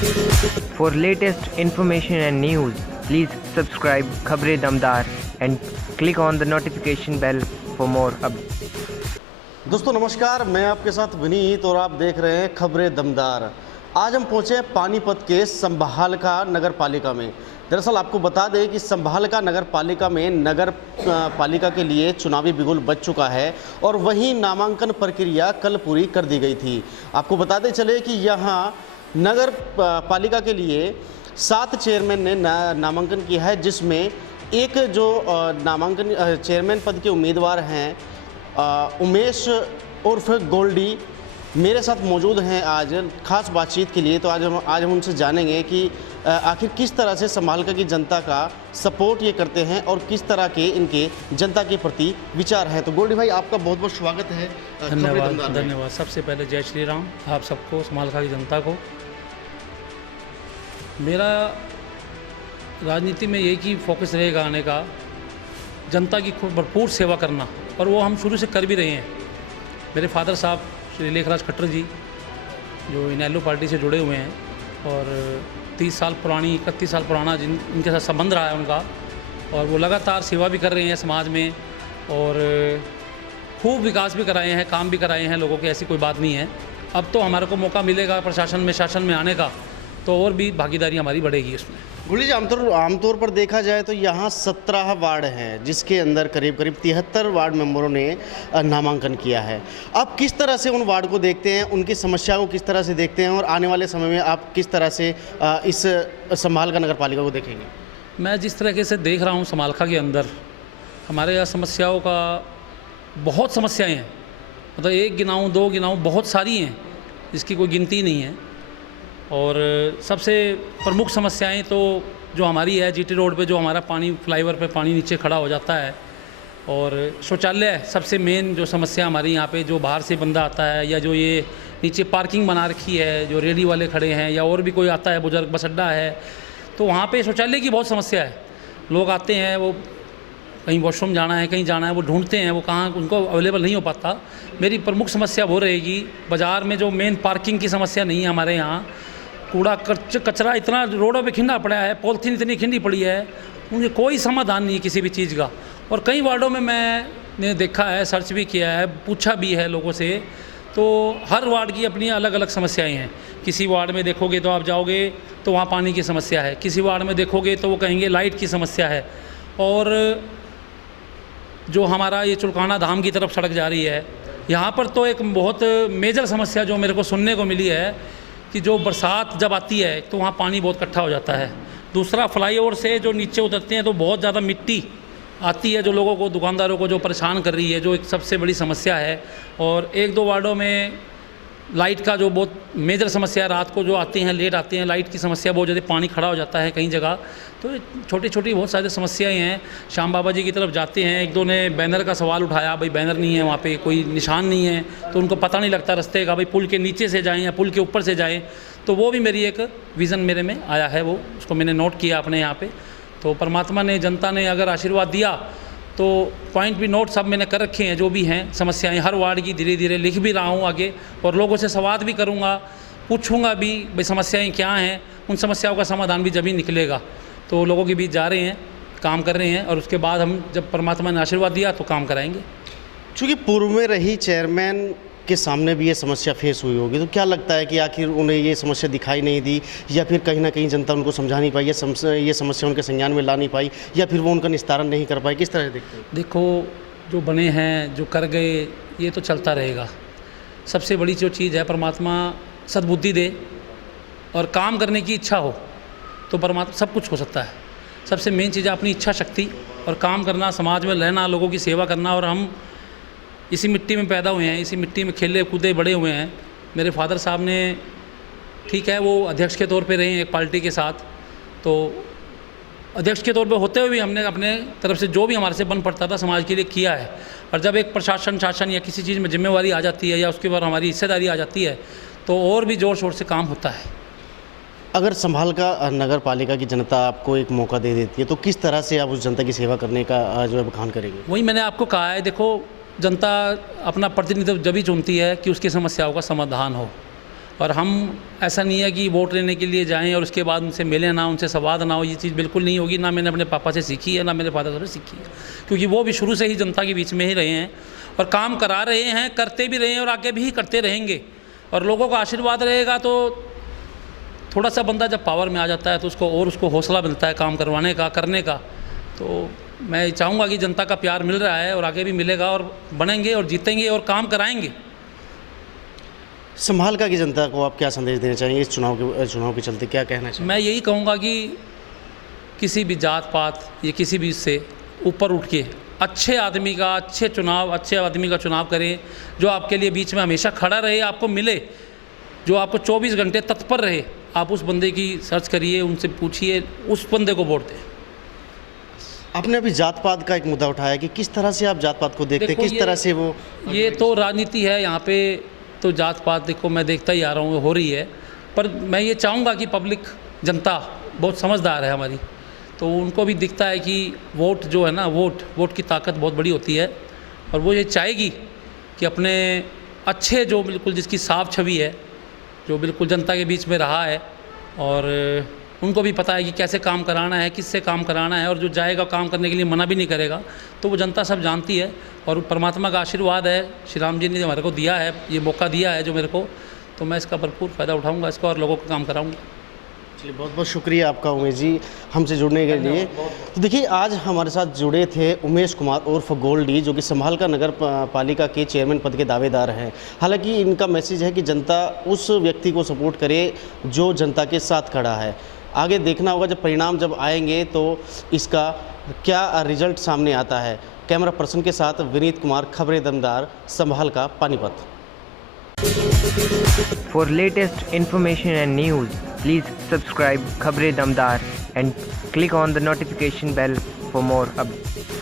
For latest information and news, please subscribe Khabre Damdar and click on the notification bell for more updates. दोस्तों नमस्कार, मैं आपके साथ विनीत और आप देख रहे हैं खबरें दमदार। आज हम पहुंचे हैं पानीपत के संभालका नगर पालिका में। दरअसल आपको बता दें कि संभालका नगर पालिका में नगर पालिका के लिए चुनावी बिगुल बज चुका है और वहीं नामांकन प्रक्रिया कल पूरी कर दी गई थी। आपको बताते चले कि यहाँ नगर पालिका के लिए 7 चेयरमैन ने नामांकन किया है, जिसमें एक जो नामांकन चेयरमैन पद के उम्मीदवार हैं उमेश उर्फ गोल्डी मेरे साथ मौजूद हैं आज खास बातचीत के लिए। तो आज हम उनसे जानेंगे कि आखिर किस तरह से संभालका की जनता का सपोर्ट ये करते हैं और किस तरह के इनके जनता के प्रति विचार हैं। तो गोल्डी भाई, आपका बहुत बहुत स्वागत है। धन्यवाद। सबसे पहले जय श्री राम आप सबको, संभालका की जनता को। मेरा राजनीति में एक ही फोकस रहेगा आने का, जनता की भरपूर सेवा करना, और वो हम शुरू से कर भी रहे हैं। मेरे फादर साहब श्री लेखराज खट्टर जी जो इनेलो पार्टी से जुड़े हुए हैं और 31 साल पुराना इनके साथ संबंध रहा है उनका, और वो लगातार सेवा भी कर रहे हैं समाज में और खूब विकास भी कराए हैं, काम भी कराए हैं लोगों के, ऐसी कोई बात नहीं है। अब तो हमारे को मौका मिलेगा प्रशासन में आने का, तो और भी भागीदारी हमारी बढ़ेगी इसमें। गोल्डी जी, आमतौर पर देखा जाए तो यहाँ 17 वार्ड हैं, जिसके अंदर करीब 73 वार्ड मेंबरों ने नामांकन किया है। आप किस तरह से उन वार्ड को देखते हैं, उनकी समस्याओं को किस तरह से देखते हैं और आने वाले समय में आप किस तरह से इस संभालका नगर पालिका को देखेंगे? मैं जिस तरीके से देख रहा हूँ संभालका के अंदर हमारे यहाँ समस्याओं का बहुत समस्याएँ हैं, मतलब 1 गिनाऊँ 2 गिनाऊँ, बहुत सारी हैं जिसकी कोई गिनती नहीं है। और सबसे प्रमुख समस्याएं तो जो हमारी है, जीटी रोड पे जो हमारा पानी फ्लाईओवर पे पानी नीचे खड़ा हो जाता है, और शौचालय सबसे मेन जो समस्या हमारी यहाँ पे, जो बाहर से बंदा आता है या जो ये नीचे पार्किंग बना रखी है, जो रेडी वाले खड़े हैं या और भी कोई आता है, बुजुर्ग बस अड्डा है, तो वहाँ पे शौचालय की बहुत समस्या है। लोग आते हैं, वो कहीं वॉशरूम जाना है, कहीं जाना है, वो ढूंढते हैं, वो कहाँ उनको अवेलेबल नहीं हो पाता। मेरी प्रमुख समस्या वो रहेगी, बाज़ार में जो मेन पार्किंग की समस्या नहीं है हमारे यहाँ। कूड़ा कचरा इतना रोडों पे खिंडा पड़ा है, पॉलिथीन इतनी खिंडी पड़ी है, मुझे कोई समाधान नहीं है किसी भी चीज़ का। और कई वार्डों में मैंने देखा है, सर्च भी किया है, पूछा भी है लोगों से, तो हर वार्ड की अपनी अलग अलग समस्याएं हैं। किसी वार्ड में देखोगे तो आप जाओगे तो वहाँ पानी की समस्या है, किसी वार्ड में देखोगे तो वो कहेंगे लाइट की समस्या है, और जो हमारा ये चुलकाना धाम की तरफ सड़क जा रही है, यहाँ पर तो एक बहुत मेजर समस्या जो मेरे को सुनने को मिली है कि जो बरसात जब आती है तो वहाँ पानी बहुत इकट्ठा हो जाता है। दूसरा, फ्लाईओवर से जो नीचे उतरते हैं तो बहुत ज़्यादा मिट्टी आती है, जो लोगों को, दुकानदारों को जो परेशान कर रही है, जो एक सबसे बड़ी समस्या है। और 1-2 वार्डों में लाइट का जो बहुत मेजर समस्या है, रात को जो आते हैं, लेट आते हैं, लाइट की समस्या बहुत ज़्यादा, पानी खड़ा हो जाता है कई जगह। तो छोटी छोटी बहुत सारी समस्याएं हैं। श्याम बाबा जी की तरफ जाते हैं, 1-2 ने बैनर का सवाल उठाया, भाई बैनर नहीं है वहाँ पे, कोई निशान नहीं है, तो उनको पता नहीं लगता रास्ते का, भाई पुल के नीचे से जाएं या पुल के ऊपर से जाएं। तो वो भी मेरी एक विज़न मेरे में आया है, वो उसको मैंने नोट किया अपने यहाँ पे। तो परमात्मा ने, जनता ने अगर आशीर्वाद दिया तो पॉइंट भी नोट सब मैंने कर रखे हैं, जो भी हैं समस्याएं हर वार्ड की, धीरे धीरे लिख भी रहा हूँ आगे, और लोगों से सवाल भी करूँगा, पूछूँगा भी भाई समस्याएं क्या हैं। उन समस्याओं का समाधान भी जब ही निकलेगा। तो लोगों के बीच जा रहे हैं, काम कर रहे हैं, और उसके बाद हम जब परमात्मा ने आशीर्वाद दिया तो काम कराएंगे। चूँकि पूर्व में रही चेयरमैन के सामने भी ये समस्या फेस हुई होगी, तो क्या लगता है कि आखिर उन्हें ये समस्या दिखाई नहीं दी, या फिर कहीं ना कहीं जनता उनको समझा नहीं पाई, ये समस्या उनके संज्ञान में ला नहीं पाई, या फिर वो उनका निस्तारण नहीं कर पाई? किस तरह से देखते हैं? देखो, जो बने हैं, जो कर गए, ये तो चलता रहेगा। सबसे बड़ी जो चीज़ है, परमात्मा सद्बुद्धि दे और काम करने की इच्छा हो तो परमात्मा सब कुछ हो सकता है। सबसे मेन चीज़ है अपनी इच्छा शक्ति और काम करना, समाज में रहना, लोगों की सेवा करना। और हम इसी मिट्टी में पैदा हुए हैं, इसी मिट्टी में खेले कूदे बड़े हुए हैं। मेरे फादर साहब ने, ठीक है, वो अध्यक्ष के तौर पे रहे हैं एक पार्टी के साथ, तो अध्यक्ष के तौर पे होते हुए भी हमने अपने तरफ से जो भी हमारे से बन पड़ता था समाज के लिए किया है। और जब एक प्रशासन, शासन या किसी चीज़ में जिम्मेवारी आ जाती है या उसके बाद हमारी हिस्सेदारी आ जाती है, तो और भी ज़ोर शोर से काम होता है। अगर संभालका नगर पालिका की जनता आपको एक मौका दे देती है तो किस तरह से आप उस जनता की सेवा करने का जो है बखान करेंगे? वही मैंने आपको कहा है, देखो जनता अपना प्रतिनिधित्व जब ही चुनती है कि उसकी समस्याओं का समाधान हो। और हम ऐसा नहीं है कि वोट लेने के लिए जाएं और उसके बाद उनसे मिलें ना, उनसे संवाद ना हो, ये चीज़ बिल्कुल नहीं होगी। ना मैंने अपने पापा से सीखी है, ना मेरे फादर साहब से सीखी है, क्योंकि वो भी शुरू से ही जनता के बीच में ही रहे हैं और काम करा रहे हैं, करते भी रहे हैं और आगे भी करते रहेंगे। और लोगों का आशीर्वाद रहेगा तो थोड़ा सा बंदा जब पावर में आ जाता है तो उसको हौसला मिलता है काम करवाने का, करने का। तो मैं चाहूँगा कि जनता का प्यार मिल रहा है और आगे भी मिलेगा और बनेंगे और जीतेंगे और काम कराएंगे। संभालका की जनता को आप क्या संदेश देना चाहेंगे इस चुनाव के चलते, क्या कहना चाहिए? मैं यही कहूँगा कि किसी भी जात पात या किसी भी इससे ऊपर उठ के अच्छे आदमी का चुनाव करें, जो आपके लिए बीच में हमेशा खड़ा रहे, आपको मिले, जो आपको 24 घंटे तत्पर रहे। आप उस बंदे की सर्च करिए, उनसे पूछिए, उस बंदे को वोट दें। आपने अभी जात पात का एक मुद्दा उठाया कि किस तरह से आप जात पात को देखते हैं, किस तरह से वो ये तो राजनीति है यहाँ पे, तो जात पात देखो मैं देखता ही आ रहा हूँ हो रही है। पर मैं ये चाहूँगा कि पब्लिक जनता बहुत समझदार है हमारी, तो उनको भी दिखता है कि वोट जो है ना, वोट की ताकत बहुत बड़ी होती है। और वो ये चाहेगी कि अपने अच्छे, जो बिल्कुल जिसकी साफ छवि है, जो बिल्कुल जनता के बीच में रहा है, और उनको भी पता है कि कैसे काम कराना है, किससे काम कराना है, और जो जाएगा काम करने के लिए मना भी नहीं करेगा, तो वो जनता सब जानती है। और परमात्मा का आशीर्वाद है, श्री राम जी ने हमारे को दिया है, ये मौका दिया है जो मेरे को, तो मैं इसका भरपूर फ़ायदा उठाऊँगा इसका और लोगों को काम कराऊँगा। चलिए, बहुत बहुत शुक्रिया आपका उमेश जी हमसे जुड़ने के लिए। तो देखिए, आज हमारे साथ जुड़े थे उमेश कुमार उर्फ गोल्डी, जो कि संभालका नगर पालिका के चेयरमैन पद के दावेदार हैं। हालांकि इनका मैसेज है कि जनता उस व्यक्ति को सपोर्ट करे जो जनता के साथ खड़ा है। आगे देखना होगा, जब परिणाम जब आएंगे तो इसका क्या रिजल्ट सामने आता है। कैमरा पर्सन के साथ विनीत कुमार, खबरें दमदार, संभालका, Panipat. For latest information and news, please subscribe Khabre Damdar and click on the notification bell for more updates.